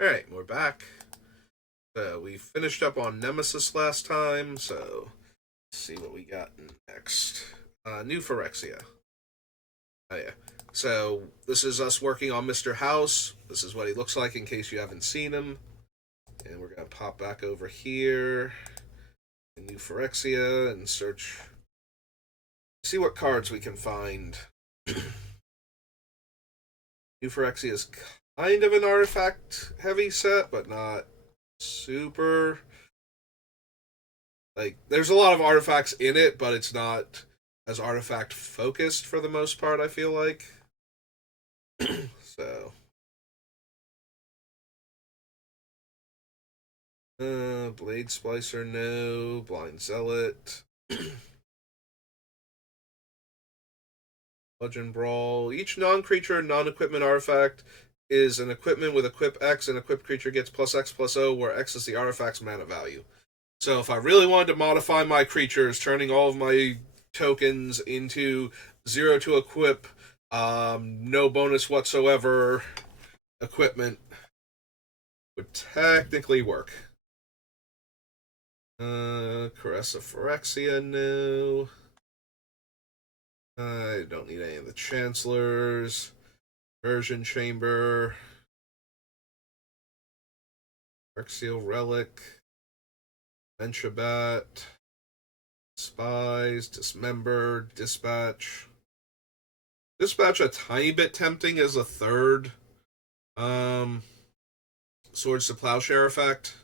Alright, we're back. So we finished up on Nemesis last time, so let's see what we got next. New Phyrexia. Oh yeah. So this is us working on Mr. House. This is what he looks like in case you haven't seen him. And we're gonna pop back over here in New Phyrexia and see what cards we can find. New Phyrexia is kind of an artifact heavy set, but not super. Like, there's a lot of artifacts in it, but it's not as artifact focused for the most part, I feel like. So, Blade Splicer, no. Blind Zealot. Bludgeon Brawl. Each non creature, non equipment artifact is an equipment with equip X, and equipped creature gets plus X plus O, where X is the artifact's mana value. So if I really wanted to modify my creatures, turning all of my tokens into 0 to equip, no bonus whatsoever equipment would technically work. Caress of Phyrexia, no. I don't need any of the Chancellors. Version Chamber. Phyrexial Relic. Ventrabat. Spies. Dismember. Dispatch. Dispatch a tiny bit tempting as a third. Swords to Plowshare effect,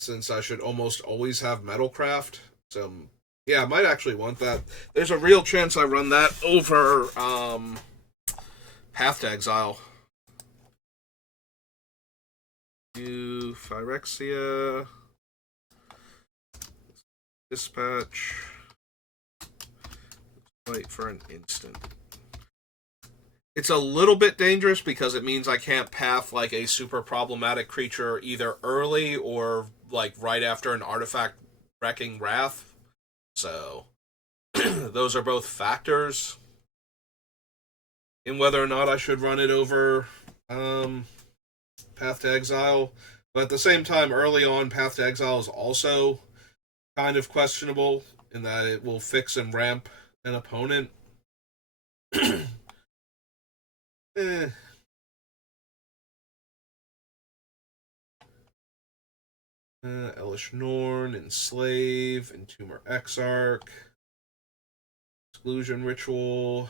since I should almost always have Metalcraft. So yeah, I might actually want that. There's a real chance I run that over Path to Exile. Do Phyrexia. Dispatch. Wait for an instant. It's a little bit dangerous because it means I can't path like a super problematic creature either early or like right after an artifact wrecking Wrath. So those are both factors in whether or not I should run it over Path to Exile. But at the same time, early on, Path to Exile is also kind of questionable in that it will fix and ramp an opponent. eh. Elish Norn, Enslave, Entomber Exarch, Exclusion Ritual,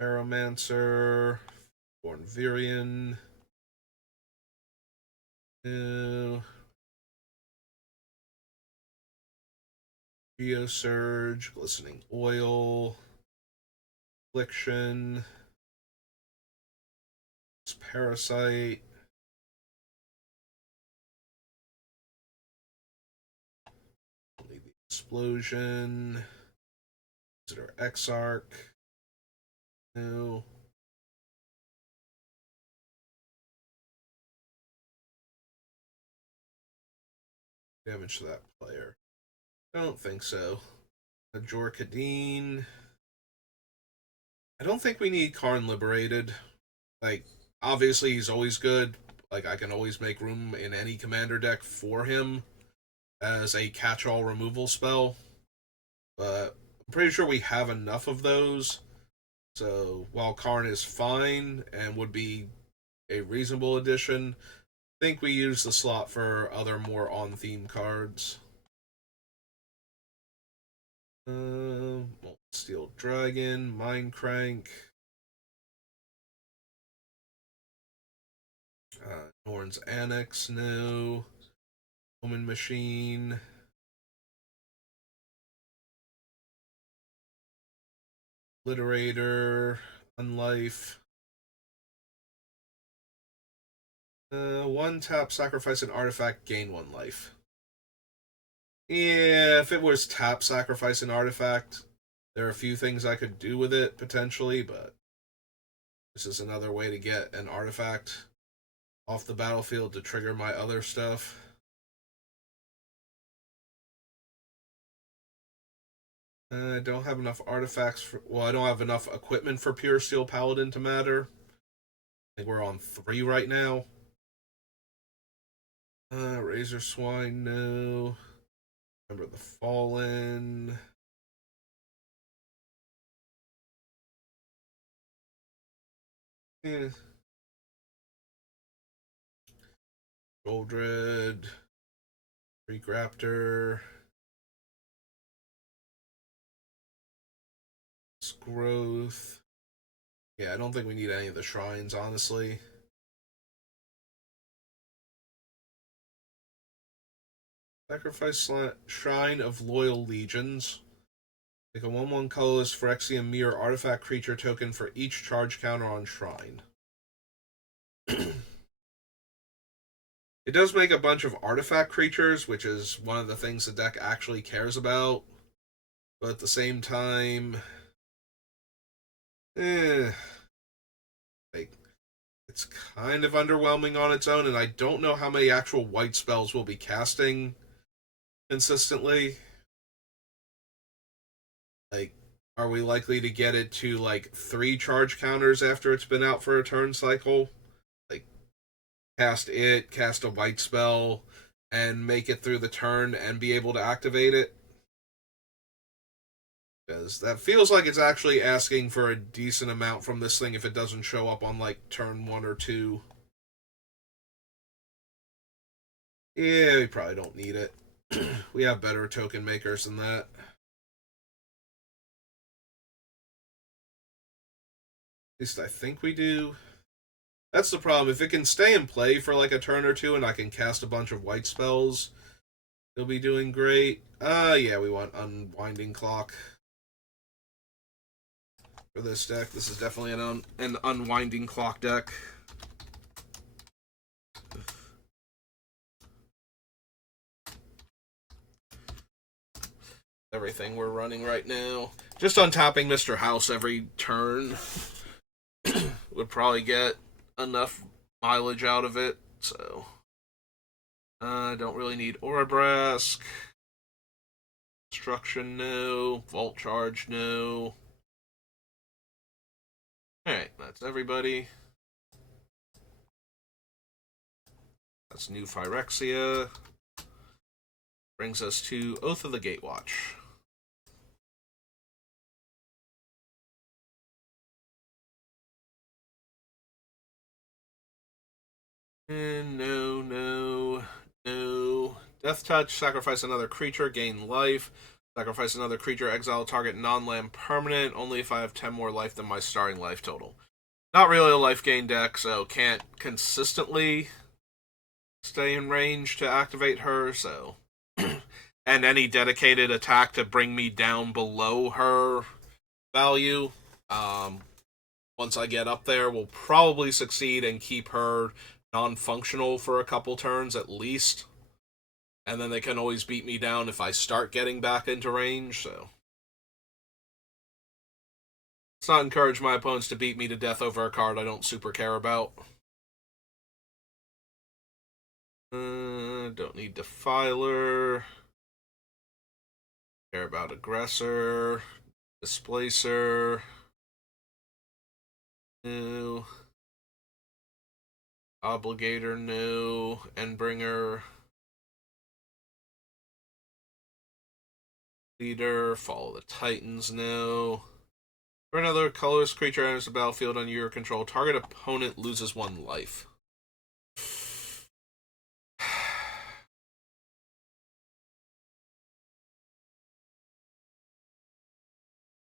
Aeromancer, Born Virion, Geosurge, Glistening Oil, Affliction, Parasite, only the Explosion, Visitor Exarch, no. Damage to that player. I don't think so. Jor Kadeen. I don't think we need Karn Liberated. Like, obviously, he's always good. Like, I can always make room in any commander deck for him as a catch all removal spell. But I'm pretty sure we have enough of those. So, while Karn is fine and would be a reasonable addition, I think we use the slot for other more on theme cards. Steel Dragon, Mindcrank, Norn's Annex, no. Omen Machine, Literator, Unlife. One tap, sacrifice an artifact, gain one life. Yeah, if it was tap, sacrifice an artifact, there are a few things I could do with it potentially, but this is another way to get an artifact off the battlefield to trigger my other stuff. I don't have enough artifacts for. Well, I don't have enough equipment for Pure Steel Paladin to matter. I think we're on 3 right now. Razor Swine, no. Remember the Fallen. Yeah. Goldred. Freak Raptor. Growth. Yeah, I don't think we need any of the shrines, honestly. Sacrifice Shrine of Loyal Legions. Take a 1/1 colorless Phyrexian Mirror artifact creature token for each charge counter on Shrine. It does make a bunch of artifact creatures, which is one of the things the deck actually cares about. But at the same time, eh, like, it's kind of underwhelming on its own, and I don't know how many actual white spells we'll be casting consistently. Like, are we likely to get it to like 3 charge counters after it's been out for a turn cycle? Like, cast it, cast a white spell, and make it through the turn and be able to activate it? Because that feels like it's actually asking for a decent amount from this thing if it doesn't show up on like turn 1 or 2. Yeah, we probably don't need it. We have better token makers than that. At least I think we do. That's the problem. If it can stay in play for like a turn or two and I can cast a bunch of white spells, it'll be doing great. Yeah, we want Unwinding Clock for this deck. This is definitely an Unwinding Clock deck. Everything we're running right now. Just untapping Mr. House every turn would probably get enough mileage out of it. So I don't really need Orabrask. Destruction, no. Vault Charge, no. Alright, that's everybody. That's new Phyrexia. Brings us to Oath of the Gatewatch. And no. Death Touch, sacrifice another creature, gain life. Sacrifice another creature, exile target non-land permanent, only if I have 10 more life than my starting life total. Not really a life gain deck, so can't consistently stay in range to activate her, so. And any dedicated attack to bring me down below her value, once I get up there, will probably succeed and keep her non-functional for a couple turns at least. And then they can always beat me down if I start getting back into range, so. Let's not encourage my opponents to beat me to death over a card I don't super care about. Don't need Defiler. Care about Aggressor. Displacer. No. Obligator, no. Endbringer. Leader. Follow the Titans, no. For another colorless creature enters the battlefield under your control, target opponent loses 1 life.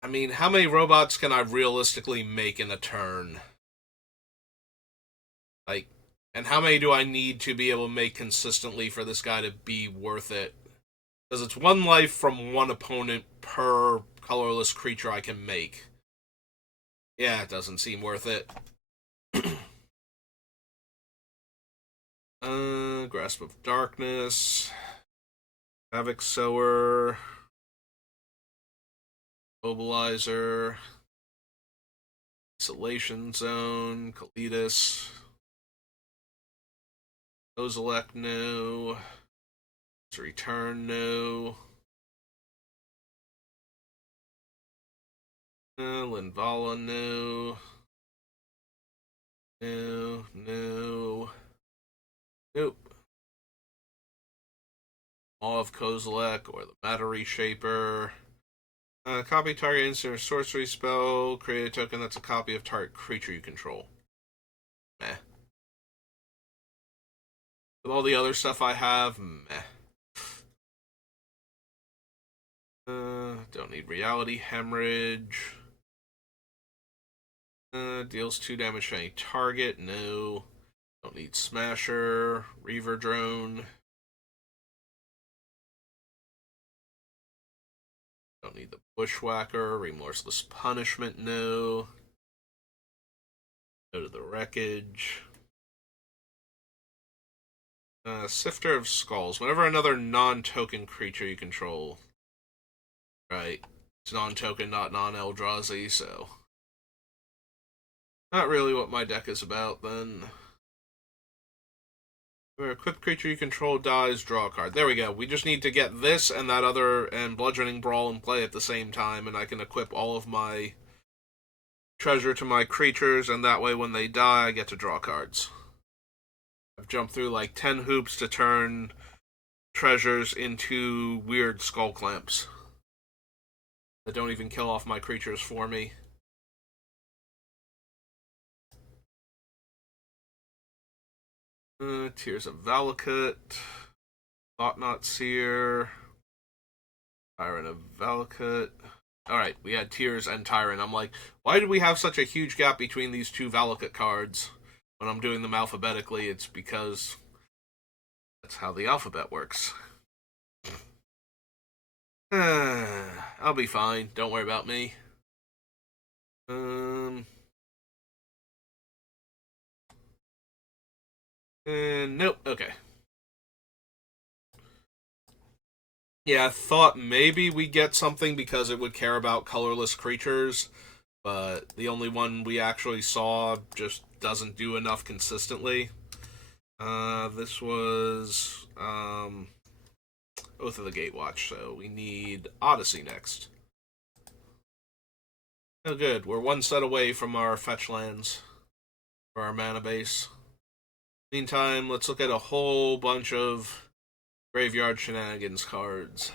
I mean, how many robots can I realistically make in a turn? Like, and how many do I need to be able to make consistently for this guy to be worth it? Because it's 1 life from 1 opponent per colorless creature I can make. Yeah, it doesn't seem worth it. Grasp of Darkness. Havoc Sower. Mobilizer. Isolation Zone. Kalidas. Kozilek, no. Return, no. Linvala, no. No, no. Nope. Maw of Kozilek or the Matter Reshaper. Copy target instant or sorcery spell. Create a token that's a copy of target creature you control. Meh. With all the other stuff I have, meh. Don't need Reality Hemorrhage. Deals 2 damage to any target. No. Don't need Smasher. Reaver Drone. Don't need the Bushwhacker. Remorseless Punishment. No. Go to the Wreckage. Sifter of Skulls. Whenever another non-token creature you control. Right. It's non-token, not non-Eldrazi, so. Not really what my deck is about, then. Where equipped creature you control dies, draw a card. There we go. We just need to get this and that other and Bludgeoning Brawl in play at the same time, and I can equip all of my treasure to my creatures, and that way when they die, I get to draw cards. I've jumped through like 10 hoops to turn treasures into weird skull clamps that don't even kill off my creatures for me. Tears of Valakut, Thought-Knot Seer, Tyrant of Valakut. Alright, we had Tears and Tyrant. I'm like, why did we have such a huge gap between these two Valakut cards? When I'm doing them alphabetically, it's because that's how the alphabet works. I'll be fine. Don't worry about me. Nope. Okay. Yeah, I thought maybe we get something because it would care about colorless creatures, but the only one we actually saw just doesn't do enough consistently. This was Oath of the Gatewatch, so we need Odyssey next. Oh, good. We're one set away from our fetch lands for our mana base. Meantime, let's look at a whole bunch of Graveyard Shenanigans cards.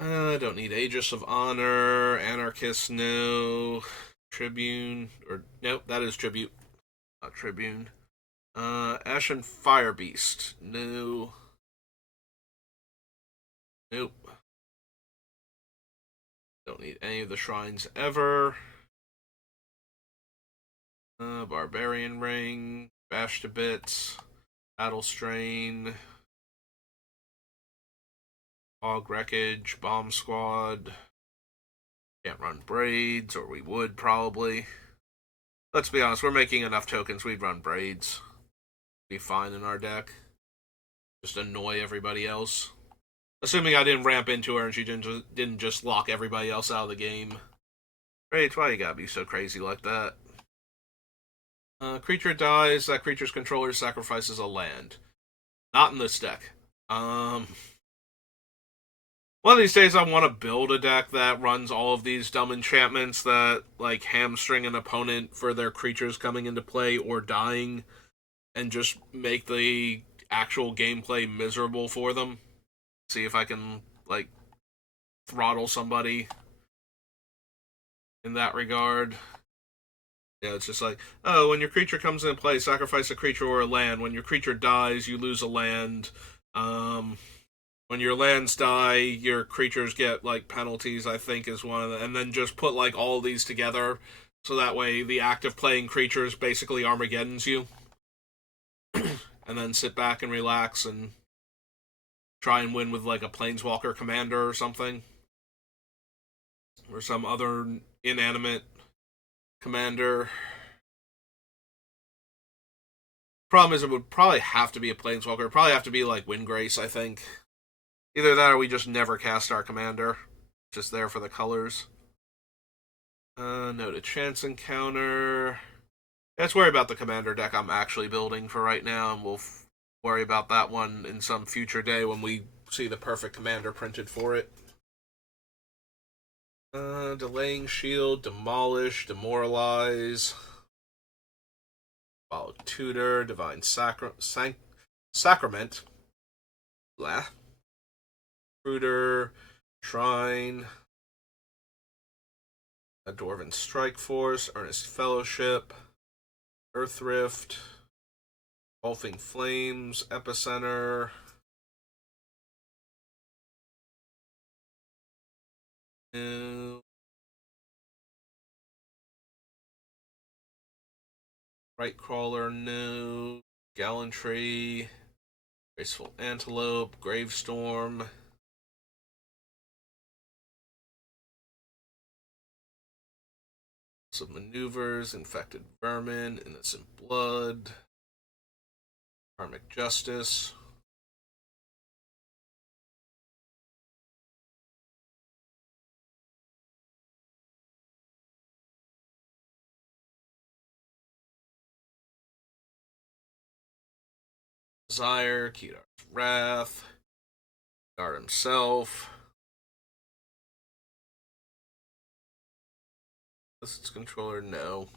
I don't need Aegis of Honor, Anarchist, no. Tribune, or nope, that is Tribute, not Tribune. Ashen Firebeast, no. Nope. Don't need any of the shrines ever. Barbarian Ring, Bash to Bits, Battle Strain, Hog Wreckage, Bomb Squad. Can't run Braids, or we would probably. Let's be honest, we're making enough tokens, we'd run Braids. Be fine in our deck. Just annoy everybody else. Assuming I didn't ramp into her and she didn't just lock everybody else out of the game. Braids, why you gotta be so crazy like that? Creature dies, that creature's controller sacrifices a land. Not in this deck. One of these days I want to build a deck that runs all of these dumb enchantments that, like, hamstring an opponent for their creatures coming into play or dying, and just make the actual gameplay miserable for them. See if I can, like, throttle somebody in that regard. Yeah, it's just like, oh, when your creature comes into play, sacrifice a creature or a land. When your creature dies, you lose a land. When your lands die, your creatures get, like, penalties, I think, is one of them. And then just put, like, all these together, so that way the act of playing creatures basically Armageddons you. And then sit back and relax and try and win with, like, a Planeswalker commander or something. Or some other inanimate commander. Problem is, it would probably have to be a Planeswalker. It'd probably have to be like Windgrace, I think. Either that or we just never cast our commander. Just there for the colors. No to chance encounter. Let's worry about the commander deck I'm actually building for right now, and we'll worry about that one in some future day when we see the perfect commander printed for it. Delaying shield, demolish, demoralize, follow tutor, divine sacrament, blah, fruiter, shrine, a dwarven strike force, earnest fellowship, earth rift, engulfing flames, epicenter. Right crawler, no. Gallantry, graceful antelope, gravestorm. Some maneuvers, infected vermin, innocent blood, karmic justice. Desire, Kedar's Wrath, Guard himself. This controller, no.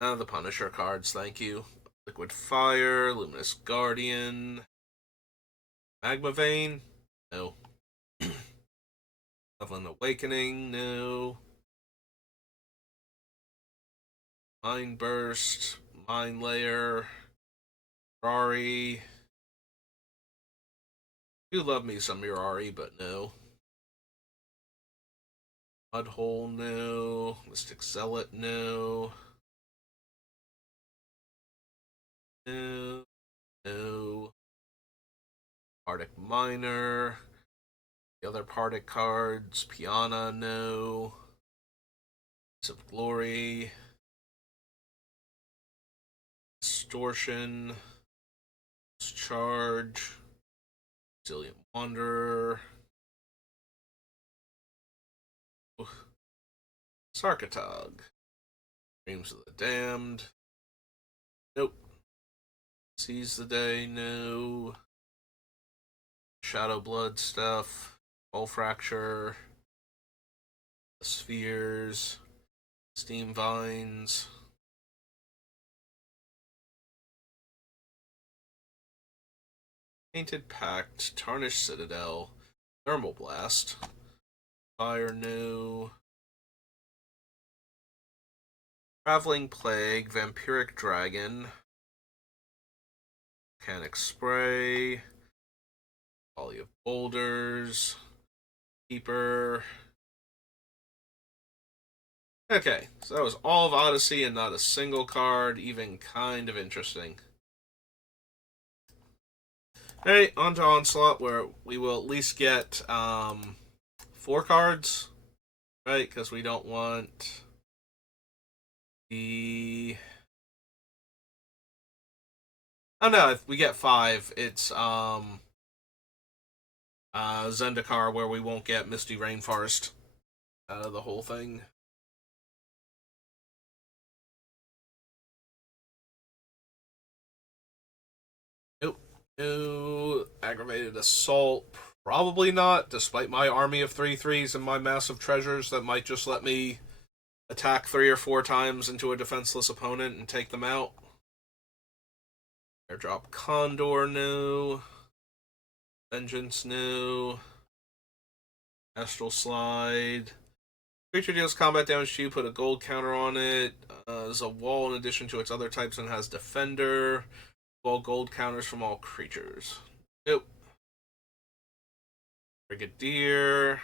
None of the Punisher cards, thank you. Liquid Fire, Luminous Guardian, Magma Vein, no. Evelyn Awakening, no. Mind Burst, Mind Layer, Mirari. You love me some Mirari, but no. Mudhole, no. Mystic Zealot, no. No. No. Arctic Miner. The other Partick cards. Piana, no. Piece of Glory. Distortion. Charge. Resilient Wanderer. Sarkatog. Dreams of the Damned. Nope. Seize the Day, no. Shadow Blood stuff. Ball Fracture. Spheres. Steam Vines. Painted Pact. Tarnished Citadel. Thermal Blast. Fire, no. Traveling Plague. Vampiric Dragon. Volcanic Spray. Volley of Boulders. Keeper. Okay, so that was all of Odyssey and not a single card, even kind of interesting. Alright, on to Onslaught, where we will at least get 4 cards, right? Because we don't want the... Oh no, if we get 5, it's Zendikar, where we won't get Misty Rainforest out of the whole thing. Nope. No. Aggravated Assault. Probably not, despite my army of 3/3s and my massive treasures that might just let me attack 3 or 4 times into a defenseless opponent and take them out. Airdrop Condor, no. Vengeance, no. Astral Slide. Creature deals combat damage to you, put a gold counter on it. There's a wall in addition to its other types and has Defender. Wall gold counters from all creatures. Nope. Brigadier.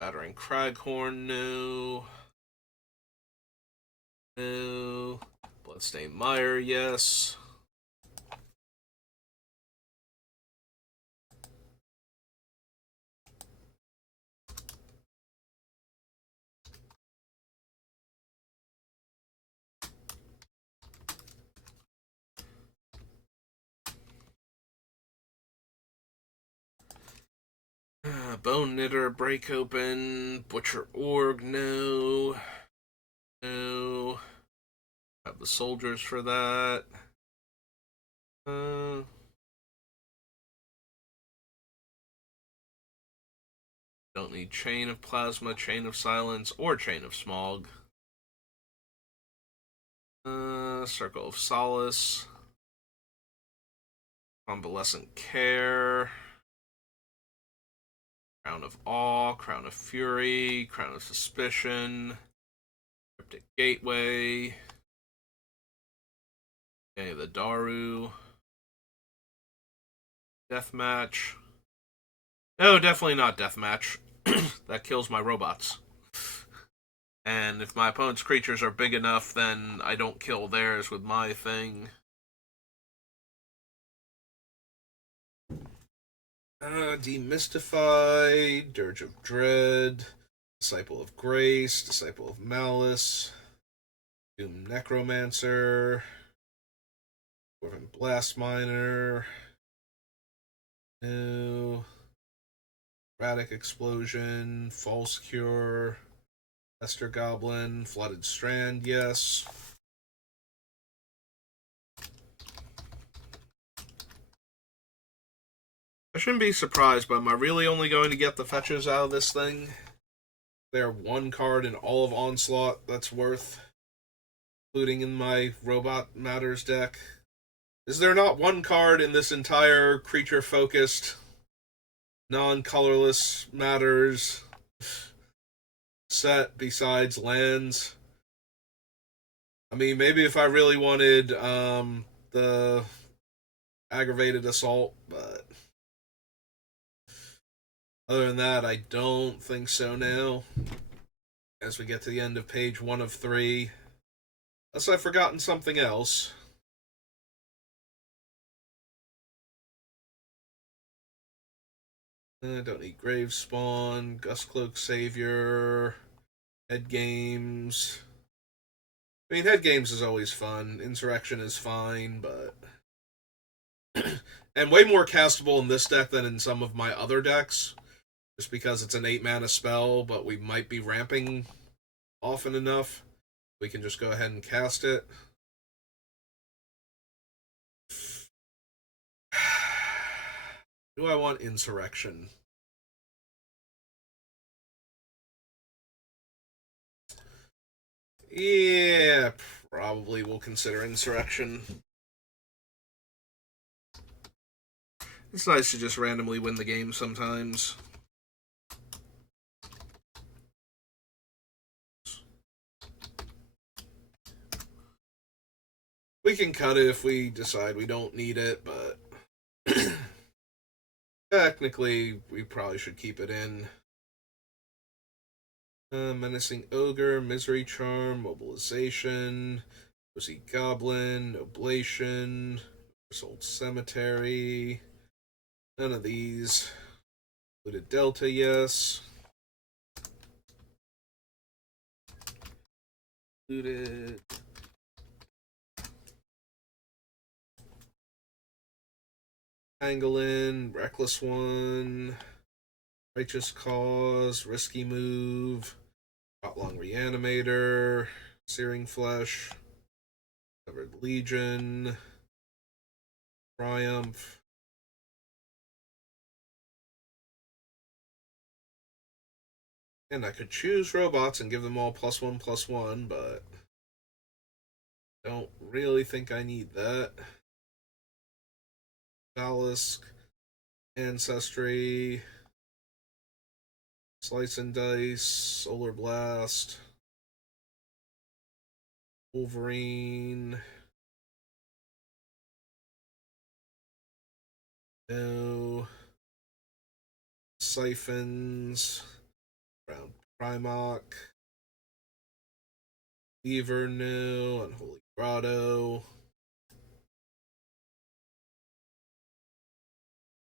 Battering Craghorn, no. No. Bloodstained Mire, yes. Bone Knitter, Break Open, Butcher Org, no. No. Have the soldiers for that. Don't need Chain of Plasma, Chain of Silence, or Chain of Smog. Circle of Solace. Convalescent Care. Crown of Awe, Crown of Fury, Crown of Suspicion, Cryptic Gateway, okay, the Daru, Deathmatch. No, definitely not Deathmatch. That kills my robots. And if my opponent's creatures are big enough, then I don't kill theirs with my thing. Demystify, Dirge of Dread, Disciple of Grace, Disciple of Malice, Doom Necromancer, Dwarven Blast Miner, no, Erratic Explosion, False Cure, Esther Goblin, Flooded Strand, yes. I shouldn't be surprised, but am I really only going to get the fetches out of this thing? They're one card in all of Onslaught that's worth including in my Robot Matters deck. Is there not one card in this entire creature-focused, non-colorless Matters set besides lands? I mean, maybe if I really wanted the Aggravated Assault, but other than that, I don't think so now. As we get to the end of page 1 of 3. Unless I've forgotten something else. I don't need Gravespawn, Gustcloak Savior, Head Games. I mean, Head Games is always fun. Insurrection is fine, but... and way more castable in this deck than in some of my other decks. Just because it's an 8-mana spell, but we might be ramping often enough. We can just go ahead and cast it. Do I want Insurrection? Yeah, probably we'll consider Insurrection. It's nice to just randomly win the game sometimes. We can cut it if we decide we don't need it, but technically we probably should keep it in. Menacing Ogre, Misery Charm, Mobilization, Pussy Goblin, Oblation, Soul Cemetery. None of these. Included Delta, yes. Included. Pangolin, Reckless One, Righteous Cause, Risky Move, Outlong Reanimator, Searing Flesh, Covered Legion, Triumph. And I could choose robots and give them all +1/+1, but don't really think I need that. Balisk, Ancestry, Slice and Dice, Solar Blast, Wolverine. No. Siphons. Brown Primarch. Weaver, no. Unholy Grotto.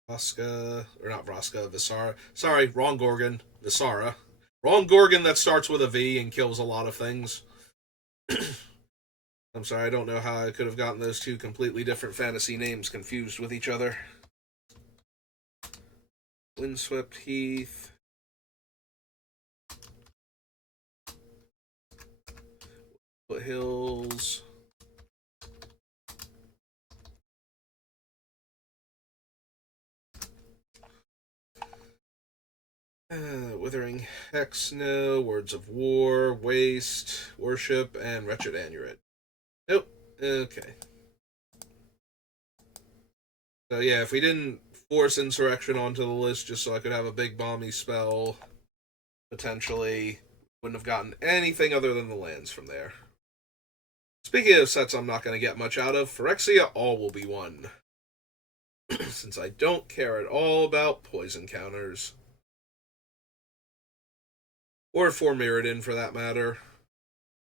Vraska, or not Vraska, Visara. Sorry, wrong Gorgon. Visara. Wrong Gorgon that starts with a V and kills a lot of things. I'm sorry, I don't know how I could have gotten those two completely different fantasy names confused with each other. Windswept Heath. Foothills. Withering Hex, no. Words of War, Waste, Worship, and Wretched Anuret. Nope. Okay. So yeah, if we didn't force Insurrection onto the list just so I could have a big bomby spell, potentially wouldn't have gotten anything other than the lands from there. Speaking of sets I'm not going to get much out of, Phyrexia All will be one. Since I don't care at all about poison counters. Or for Mirrodin, for that matter.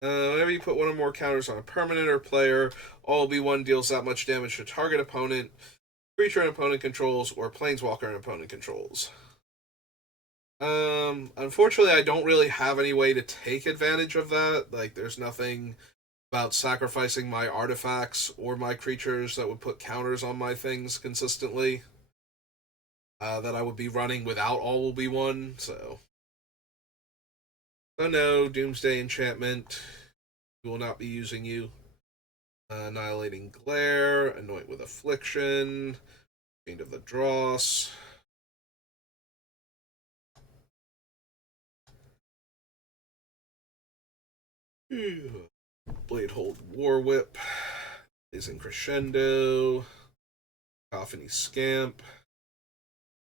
Whenever you put one or more counters on a permanent or player, all B1 deals that much damage to target opponent, creature an opponent controls, or planeswalker an opponent controls. Unfortunately, I don't really have any way to take advantage of that. Like, there's nothing about sacrificing my artifacts or my creatures that would put counters on my things consistently. That I would be running without all will be one, so. Oh no, Doomsday Enchantment. We will not be using you. Annihilating Glare, Anoint with Affliction, Fiend of the Dross. Bladehold War Whip, Blazing Crescendo, Cacophony Scamp,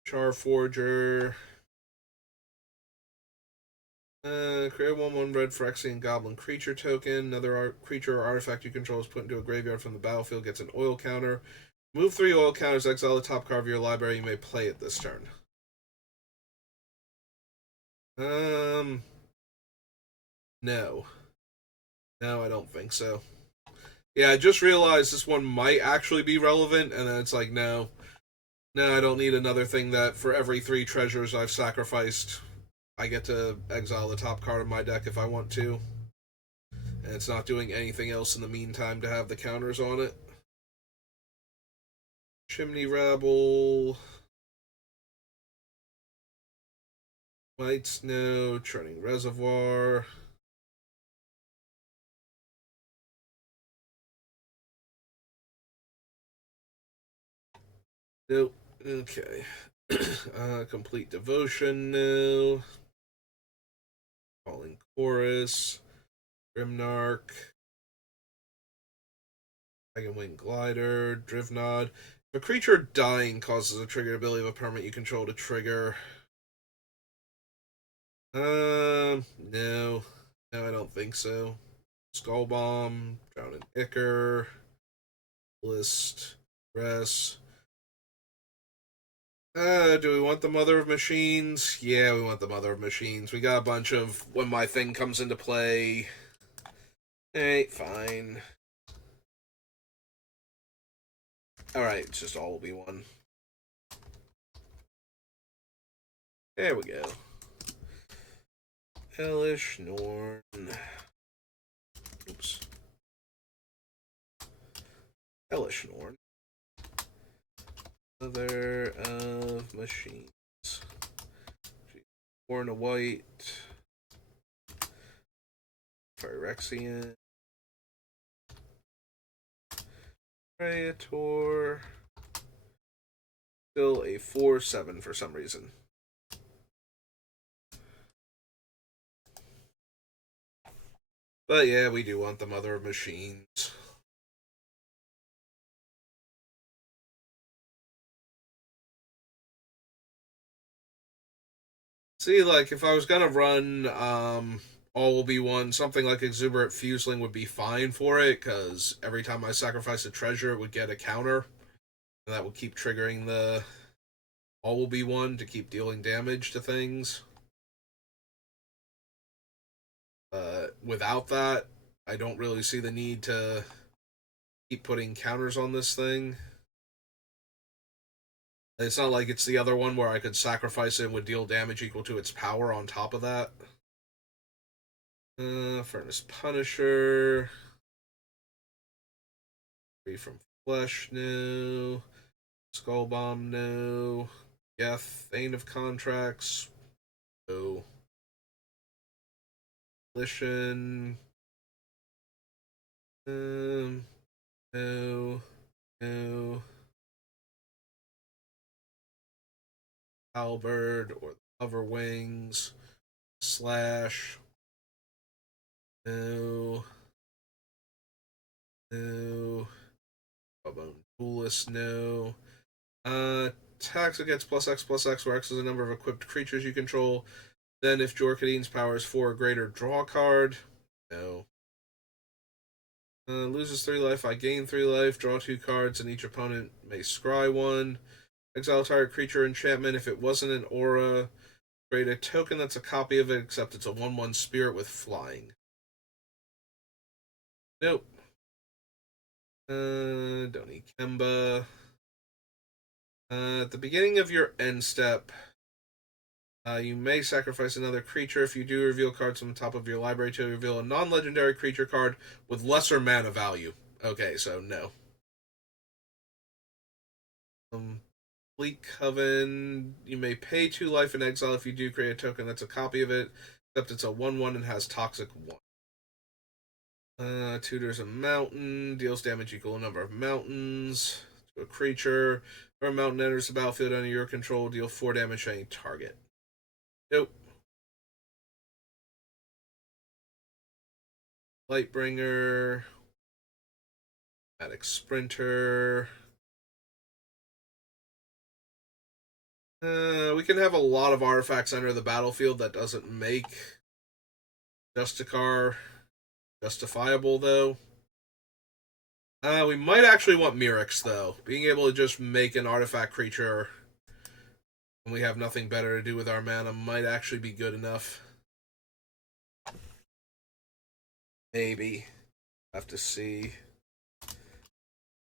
Charforger. Create 1/1 red Phyrexian Goblin creature token. Another creature or artifact you control is put into a graveyard from the battlefield, gets an oil counter. Move 3 oil counters, exile the top card of your library. You may play it this turn. No. No, I don't think so. Yeah, I just realized this one might actually be relevant, and then it's like, no. No, I don't need another thing that for every 3 treasures I've sacrificed, I get to exile the top card of my deck if I want to. And it's not doing anything else in the meantime to have the counters on it. Chimney Rabble. Might Snow, Churning Reservoir. Nope. Okay. Complete Devotion, no. Calling Chorus. Grimnark. Dragonwing Glider. Drivnod. If a creature dying causes a trigger ability of a permanent you control to trigger. No. No, I don't think so. Skull Bomb. Drowning Ichor. List. Rest. Do we want the Mother of Machines? Yeah, we want the Mother of Machines. We got a bunch of when my thing comes into play. Hey, fine. Alright, it's just all will be one. There we go. Hellish Norn. Oops. Hellish Norn. Mother of Machines. 4 and a white. Phyrexian. Praetor. Still a 4/7 for some reason. But yeah, we do want the Mother of Machines. See, like, if I was gonna run all will be one, something like Exuberant Fuseling would be fine for it, because every time I sacrifice a treasure, it would get a counter. And that would keep triggering the all will be one to keep dealing damage to things. Without that, I don't really see the need to keep putting counters on this thing. It's not like it's the other one where I could sacrifice it and would deal damage equal to its power on top of that. Furnace Punisher. Free from Flesh, no. Skull Bomb, no. Geth, Thane of Contracts, no. Volition, no. No. Halberd or the Hover Wings. Slash. No. No. Bone Duelist, no. Attacks against +X, where X is the number of equipped creatures you control. Then, if Jorkadine's power is 4 or greater, draw a card. No. Loses 3 life, I gain 3 life. Draw 2 cards, and each opponent may scry 1. Exile a target creature enchantment. If it wasn't an aura, create a token that's a copy of it, except it's a 1/1 spirit with flying. Nope. Don't need Kemba. At the beginning of your end step, you may sacrifice another creature. If you do, reveal cards from the top of your library to reveal a non-legendary creature card with lesser mana value. Okay, so no. Bleak Coven. You may pay 2 life in exile. If you do, create a token that's a copy of it, except it's a 1/1 and has toxic 1. Tutors a mountain. Deals damage equal to a number of mountains to a creature. Or a mountain enters the battlefield under your control. Deal 4 damage to any target. Nope. Lightbringer. Matic Sprinter. We can have a lot of artifacts enter the battlefield. That doesn't make Justicar justifiable, though. We might actually want Mirrex, though. Being able to just make an artifact creature when we have nothing better to do with our mana might actually be good enough. Maybe. Have to see.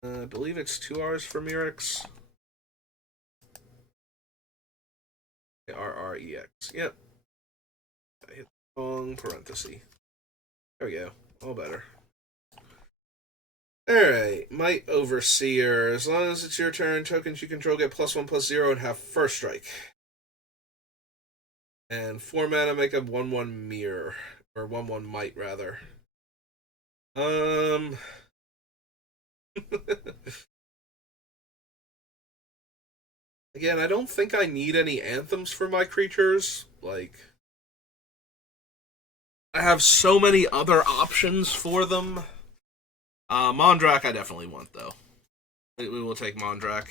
I believe it's 2 hours for Mirrex. RREX. Yep. I hit the wrong parenthesis. There we go. All better. Alright. Might Overseer. As long as it's your turn, tokens you control get +1/+0 and have first strike. And 4 mana make a 1/1 mirror. Or 1/1 might, rather. Again, I don't think I need any anthems for my creatures. Like, I have so many other options for them. Mondrak I definitely want, though. We will take Mondrak.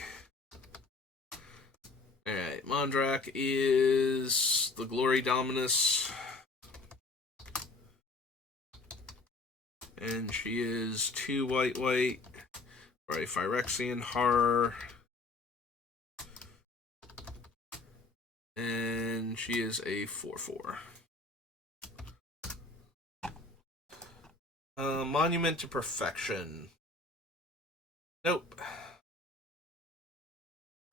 Alright, Mondrak is the Glory Dominus. And she is 2 white for a Phyrexian Horror. And she is a 4/4. Monument to Perfection. Nope.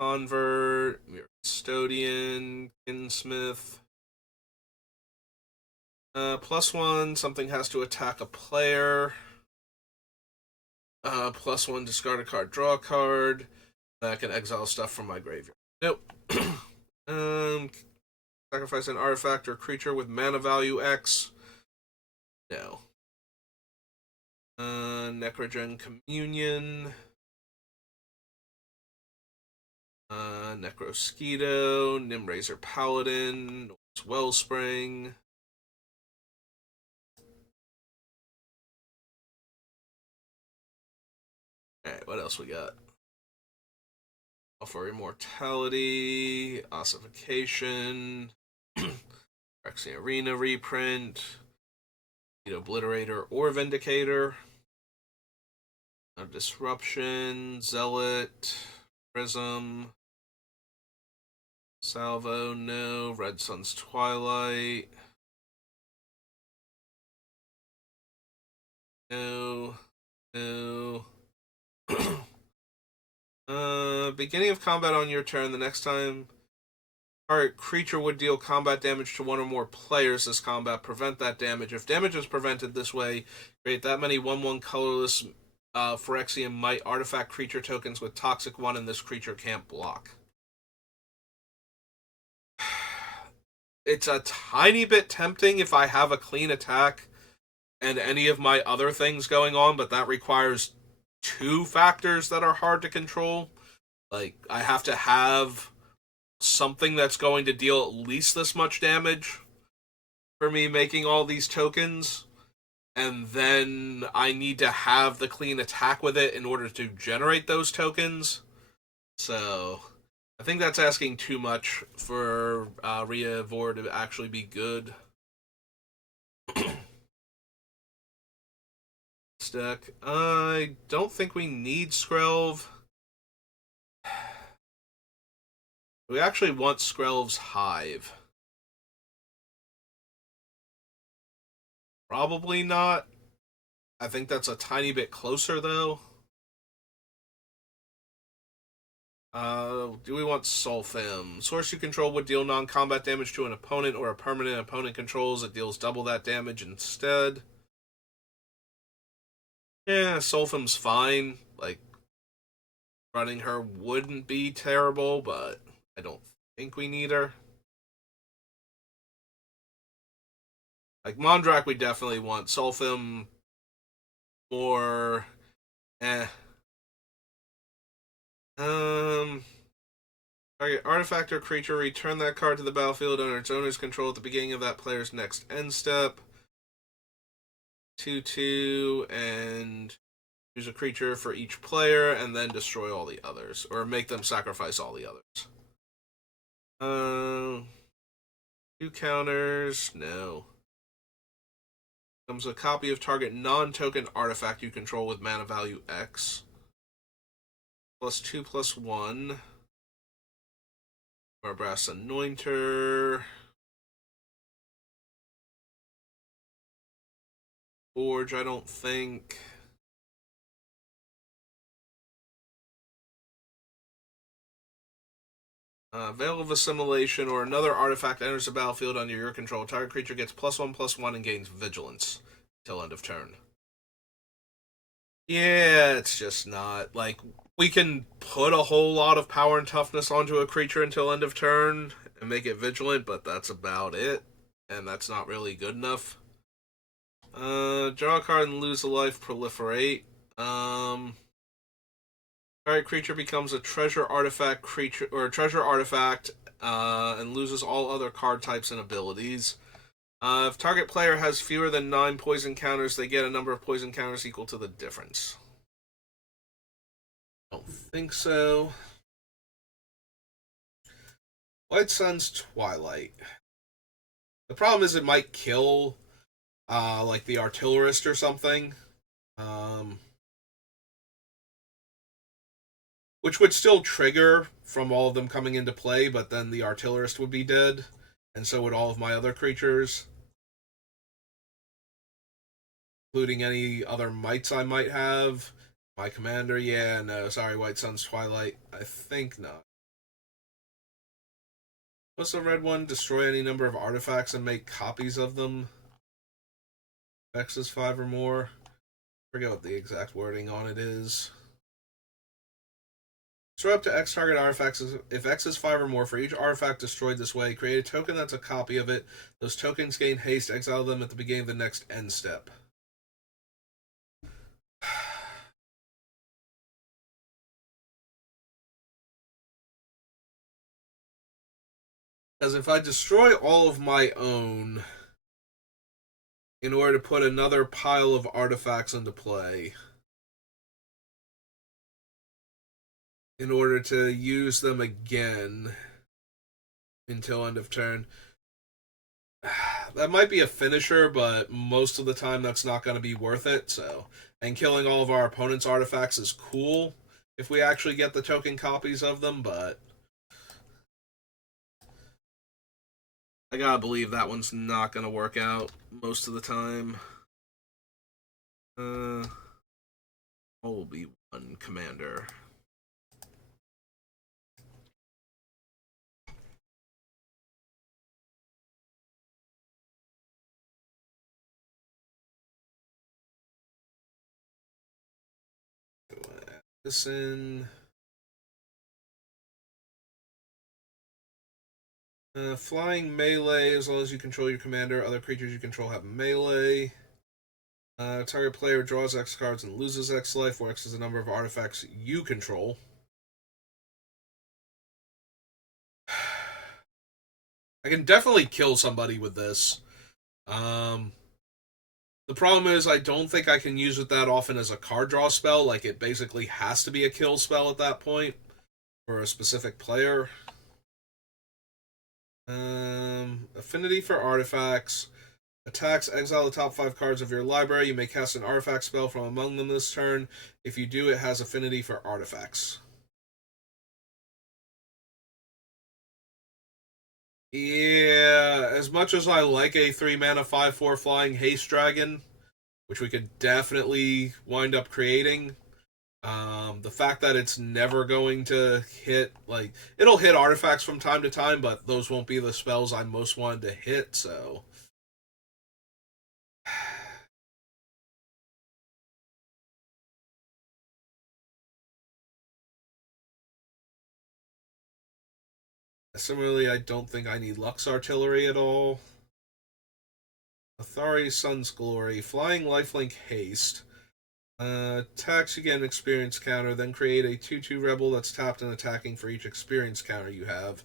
Convert, Mirror Custodian, Kinsmith. +1, something has to attack a player. +1, discard a card, draw a card. I can exile stuff from my graveyard. Nope. Sacrifice an artifact or creature with mana value X. No. Necrogen Communion. Necrosquito, Nimraiser Paladin, Wellspring. Alright, what else we got? For Immortality, Ossification, Phyrexian Arena reprint, Obliterator or Vindicator, Disruption, Zealot, Prism, Salvo, no, Red Sun's Twilight, no, no. Beginning of combat on your turn. The next time target creature would deal combat damage to 1 or more players this combat, prevent that damage. If damage is prevented this way, create that many 1/1 colorless Phyrexian Might artifact creature tokens with toxic 1, and this creature can't block. It's a tiny bit tempting if I have a clean attack and any of my other things going on, but that requires 2 factors that are hard to control. Like, I have to have something that's going to deal at least this much damage for me making all these tokens, and then I need to have the clean attack with it in order to generate those tokens. So I think that's asking too much for Rhea Vor to actually be good. Deck. I don't think we need Skrelv. We actually want Skrelv's Hive. Probably not. I think that's a tiny bit closer, though. Do we want Sulfim? Source you control would deal non-combat damage to an opponent or a permanent opponent controls. It deals double that damage instead. Yeah, Sulfim's fine. Like, running her wouldn't be terrible, but I don't think we need her. Like, Mondrak we definitely want. Sulfim, more... eh. Target artifact or creature, return that card to the battlefield under its owner's control at the beginning of that player's next end step. 2/2, and choose a creature for each player, and then destroy all the others, or make them sacrifice all the others. 2 counters, no. Comes a copy of target non-token artifact you control with mana value X. +2/+1. Barbrass Anointer. Forge, I don't think. Veil of Assimilation or another artifact enters the battlefield under your control. Target creature gets +1/+1 and gains Vigilance until end of turn. Yeah, it's just not. Like, we can put a whole lot of power and toughness onto a creature until end of turn and make it vigilant, but that's about it. And that's not really good enough. Draw a card and lose a life, proliferate. Target creature becomes a treasure artifact creature or a treasure artifact and loses all other card types and abilities. If target player has fewer than 9 poison counters, they get a number of poison counters equal to the difference. I don't think so. White Sun's Twilight. The problem is it might kill like the artillerist or something. Which would still trigger from all of them coming into play, but then the artillerist would be dead, and so would all of my other creatures, including any other mites I might have. My commander, yeah, no, sorry, White Sun's Twilight. I think not. What's the red one? Destroy any number of artifacts and make copies of them. X is 5 or more. Forget what the exact wording on it is. Destroy up to X target artifacts if X is 5 or more. For each artifact destroyed this way, create a token that's a copy of it. Those tokens gain haste. Exile them at the beginning of the next end step. Because if I destroy all of my own in order to put another pile of artifacts into play, in order to use them again until end of turn, that might be a finisher, but most of the time that's not going to be worth it. So, and killing all of our opponent's artifacts is cool if we actually get the token copies of them, but I gotta believe that one's not gonna work out most of the time. Will be one commander. This in. Flying melee, as long as you control your commander. Other creatures you control have melee. Target player draws X cards and loses X life, where X is the number of artifacts you control. I can definitely kill somebody with this. Um, the problem is I don't think I can use it that often as a card draw spell. Like it basically has to be a kill spell at that point for a specific player. Affinity for artifacts. Attacks, exile the top 5 cards of your library. You may cast an artifact spell from among them this turn. If you do, it has affinity for artifacts. Yeah, as much as I like a 3 mana 5/4 flying haste dragon, which we could definitely wind up creating, the fact that it's never going to hit, like, it'll hit artifacts from time to time, but those won't be the spells I most wanted to hit, so. Similarly, I don't think I need Lux Artillery at all. Athari Sun's Glory, Flying Lifelink Haste. Attacks, you get an experience counter, then create a 2/2 rebel that's tapped and attacking for each experience counter you have.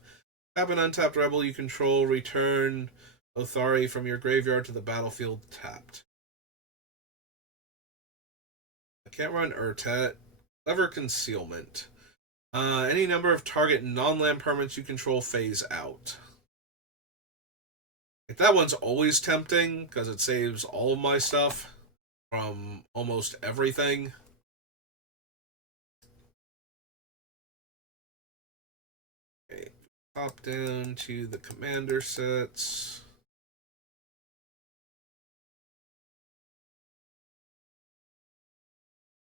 Tap an untapped rebel you control, return Othari from your graveyard to the battlefield tapped. I can't run Urtet. Clever Concealment. Any number of target non-land permanents you control phase out. Like, that one's always tempting because it saves all of my stuff from almost everything. Okay, pop down to the commander sets.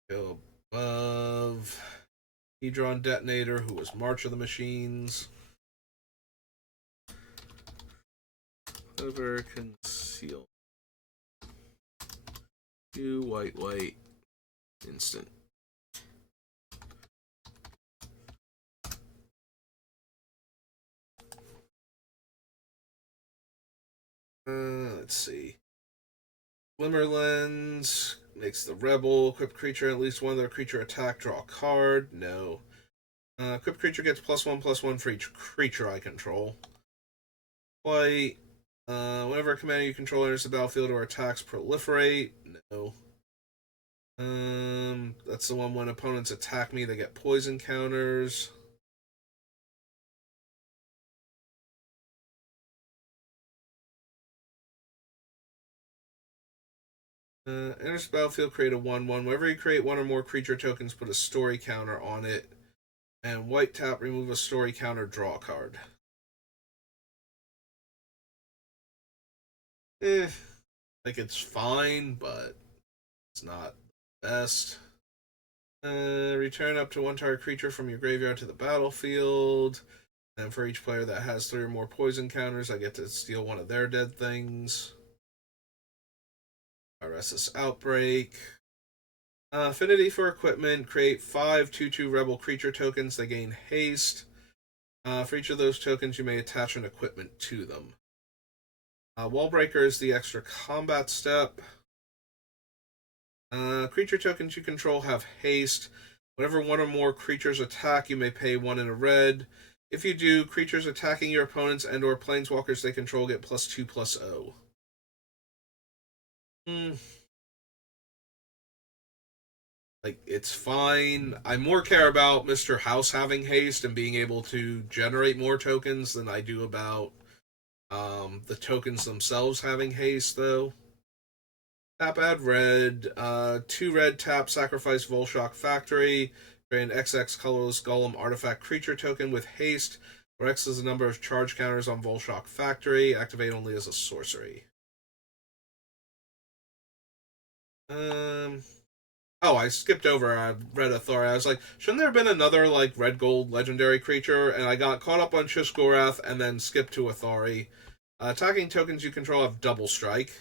Go above Hedron Detonator, who was March of the Machines. Clever Conceal. 2 white, instant. Let's see. Glimmer Lens makes the Rebel. Equipped creature, at least one of their creature attack, draw a card. No. Equipped creature gets +1/+1 for each creature I control. White. Whenever a commander you control enters the battlefield or attacks, proliferate. No. That's the one when opponents attack me, they get poison counters. Enters the battlefield, create a 1/1. Whenever you create one or more creature tokens, put a story counter on it. And white tap, remove a story counter, draw a card. Eh, like it's fine, but it's not best. Return up to one target creature from your graveyard to the battlefield. And for each player that has 3 or more poison counters, I get to steal one of their dead things. Restless Outbreak. Affinity for equipment. Create 5 2/2 rebel creature tokens. They gain haste. For each of those tokens, you may attach an equipment to them. Wallbreaker is the extra combat step. Creature tokens you control have haste. Whenever one or more creatures attack, you may pay 1 in a red. If you do, creatures attacking your opponents and/or planeswalkers they control get +2/+0. Hmm. Like, it's fine. I more care about Mr. House having haste and being able to generate more tokens than I do about the tokens themselves having haste, though. Tap add red. 2 red tap sacrifice Volshock Factory. Create an XX colorless golem artifact creature token with haste, where X is the number of charge counters on Volshock Factory. Activate only as a sorcery. Um. Oh, I skipped over. I read Athora. I was like, shouldn't there have been another like red gold legendary creature? And I got caught up on Shishgorath and then skipped to Athari. Attacking tokens you control have double strike.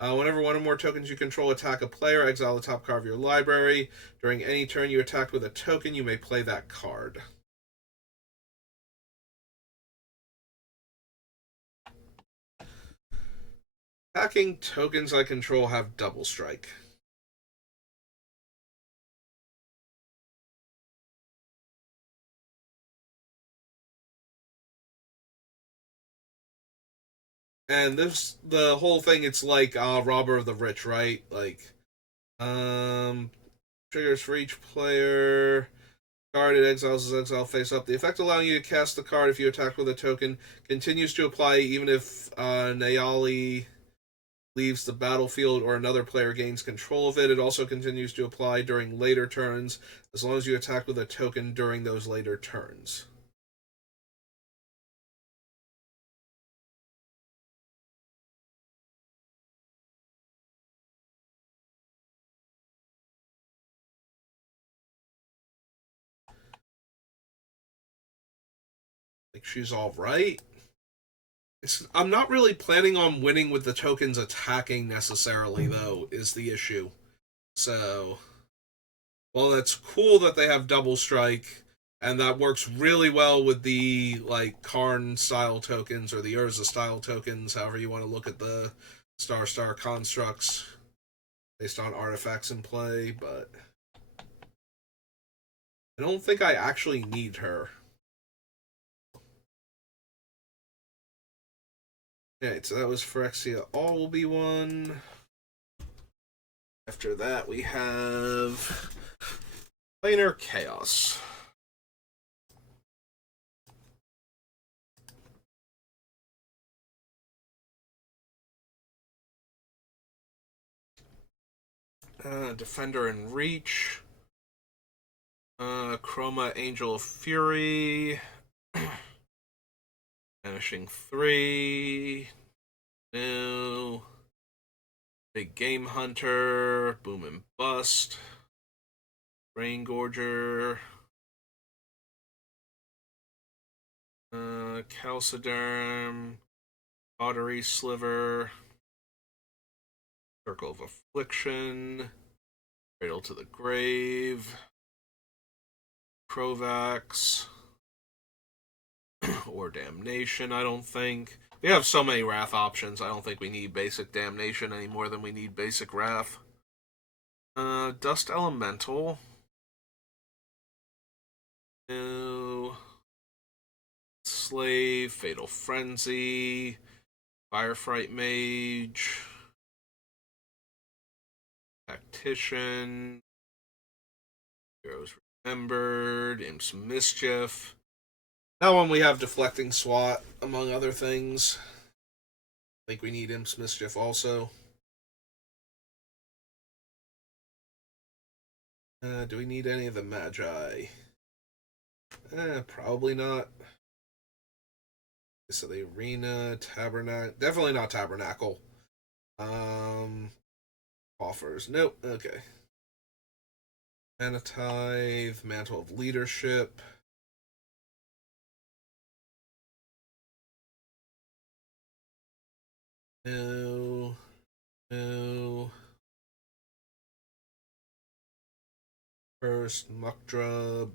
Whenever one or more tokens you control attack a player, exile the top card of your library. During any turn you attacked with a token, you may play that card. Attacking tokens I control have double strike. And the whole thing, it's like Robber of the Rich, right? Like, um, triggers for each player. Card it exiles is exile face up. The effect allowing you to cast the card if you attack with a token continues to apply even if Nayali leaves the battlefield or another player gains control of it. It also continues to apply during later turns as long as you attack with a token during those later turns. Like, she's all right. I'm not really planning on winning with the tokens attacking necessarily, though, is the issue. So, well, that's cool that they have double strike, and that works really well with the like Karn style tokens or the Urza style tokens, however you want to look at the Star constructs based on artifacts in play. But I don't think I actually need her. Okay, so that was Phyrexia All will be one. After that, we have Planar Chaos. Defender and Reach. Chroma Angel of Fury. Vanishing 3. No. Big Game Hunter. Boom and Bust. Brain Gorger. Calciderm. Cautery Sliver. Circle of Affliction. Cradle to the Grave. Crovax. Or Damnation, I don't think. We have so many Wrath options, I don't think we need basic Damnation any more than we need basic Wrath. Dust Elemental. No. Slave, Fatal Frenzy, Firefright Mage, Tactician, Heroes Remembered, Imps Mischief. That one we have Deflecting SWAT, among other things. I think we need Imps Mischief also. Do we need any of the Magi? Probably not. So the Arena, Tabernacle. Definitely not Tabernacle. Offers. Nope. Okay. Manatithe, Mantle of Leadership. No. No. First, Muckdrub.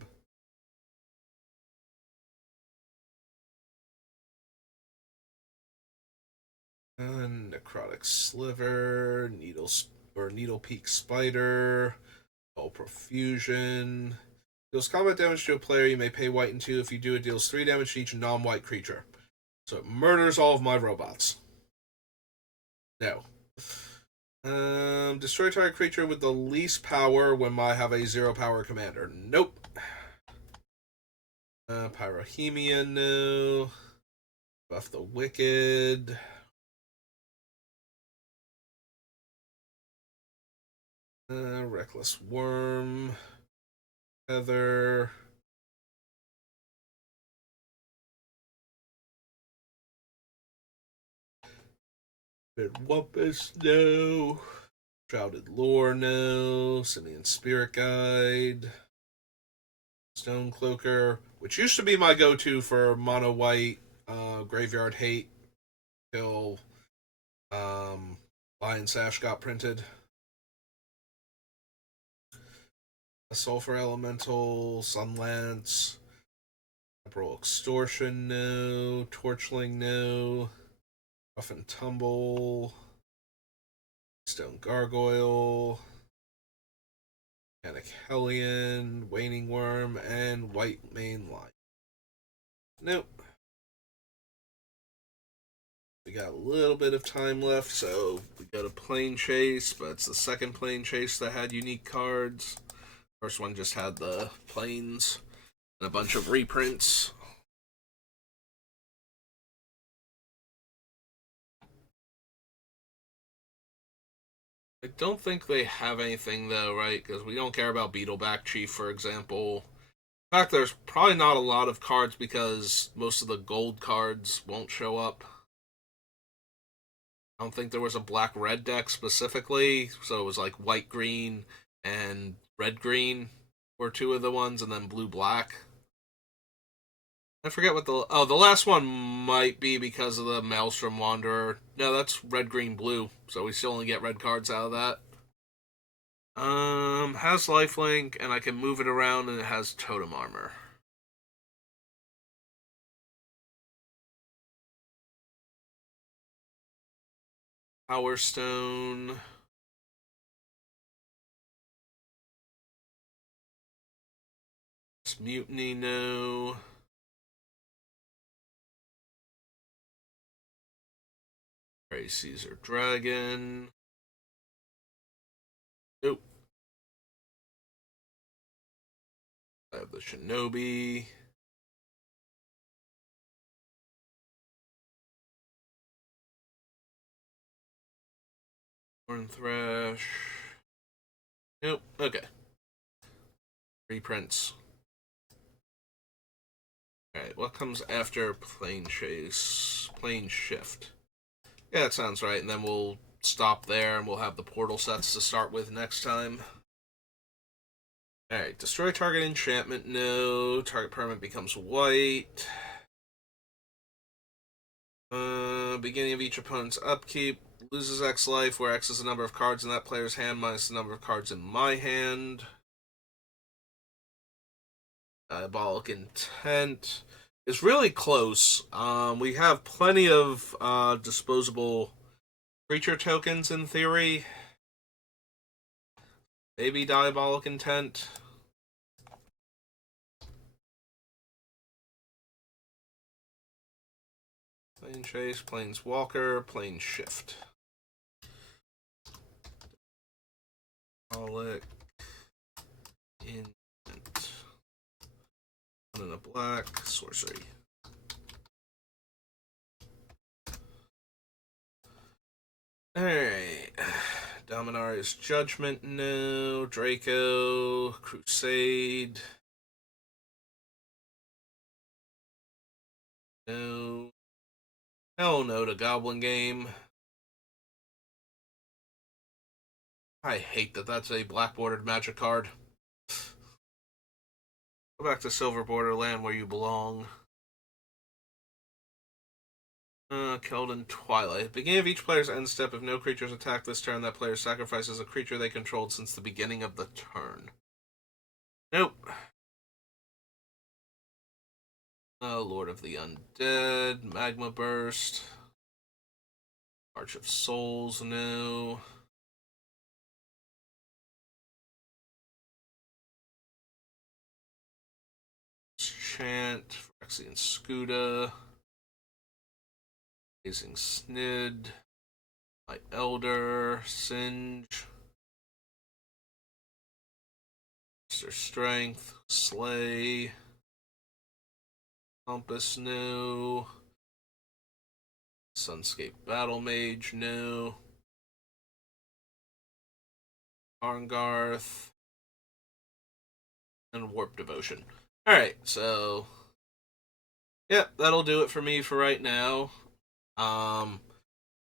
Necrotic Sliver, Needle Peak Spider, All Profusion. Deals combat damage to a player, you may pay white and 2. If you do, it deals 3 damage to each non-white creature. So it murders all of my robots. No. Destroy target creature with the least power when I have a 0 power commander. Nope. Pyrohemia, no. Buff the Wicked. Reckless Worm. Feather. Red Wumpus, no. Shrouded Lore, no. Simian Spirit Guide. Stone Cloaker, which used to be my go-to for mono white graveyard hate till Lion Sash got printed. A Sulfur Elemental, Sunlance, Temporal Extortion, no. Torchling, no. Rough and Tumble, Stone Gargoyle, Panic Hellion, Waning Worm, and White Main Line. Nope. We got a little bit of time left, so we go to Plane Chase, but it's the second Plane Chase that had unique cards. First one just had the planes and a bunch of reprints. I don't think they have anything though, right? Because we don't care about Beetleback Chief, for example. In fact, there's probably not a lot of cards because most of the gold cards won't show up. I don't think there was a black-red deck specifically, so it was like white-green and red-green were two of the ones, and then blue-black. I forget what the last one might be because of the Maelstrom Wanderer. No, that's red, green, blue, so we still only get red cards out of that. Has lifelink, and I can move it around, and it has totem armor. Power Stone. Mutiny, no. Gray Caesar Dragon. Nope. I have the Shinobi. Horn Thrash. Nope. Okay. Reprints. Alright, what comes after Plane Chase? Plane Shift. Yeah, that sounds right, and then we'll stop there and we'll have the portal sets to start with next time. Alright, destroy target enchantment, no. Target permanent becomes white. Beginning of each opponent's upkeep. Loses X life, where X is the number of cards in that player's hand minus the number of cards in my hand. Diabolic Intent is really close. We have plenty of disposable creature tokens in theory. Maybe Diabolic Intent. Plane Chase, Planeswalker, Plane Shift. Diabolic Intent. One in a black, sorcery. Alright. Dominaria's Judgment, no. Draco, Crusade. No. Hell no to Goblin Game. I hate that that's a black bordered magic card. Go back to Silver Borderland where you belong. Keldon Twilight. Beginning of each player's end step, if no creatures attack this turn, that player sacrifices a creature they controlled since the beginning of the turn. Nope. Lord of the Undead, Magma Burst. Arch of Souls, no. Chant, Phyrexian Scuda. Amazing Snid. My Elder, Singe. Mr. Strength, Slay. Compass, no. Sunscape Battle Mage, no. Arngarth. And Warp Devotion. Alright, so yep, that'll do it for me for right now.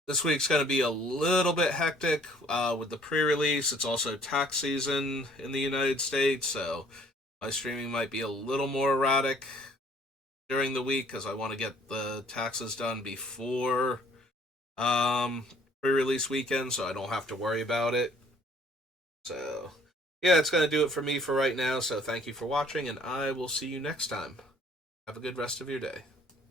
This week's going to be a little bit hectic with the pre-release. It's also tax season in the United States, so my streaming might be a little more erratic during the week because I want to get the taxes done before pre-release weekend, so I don't have to worry about it. So yeah, it's going to do it for me for right now. So thank you for watching, and I will see you next time. Have a good rest of your day.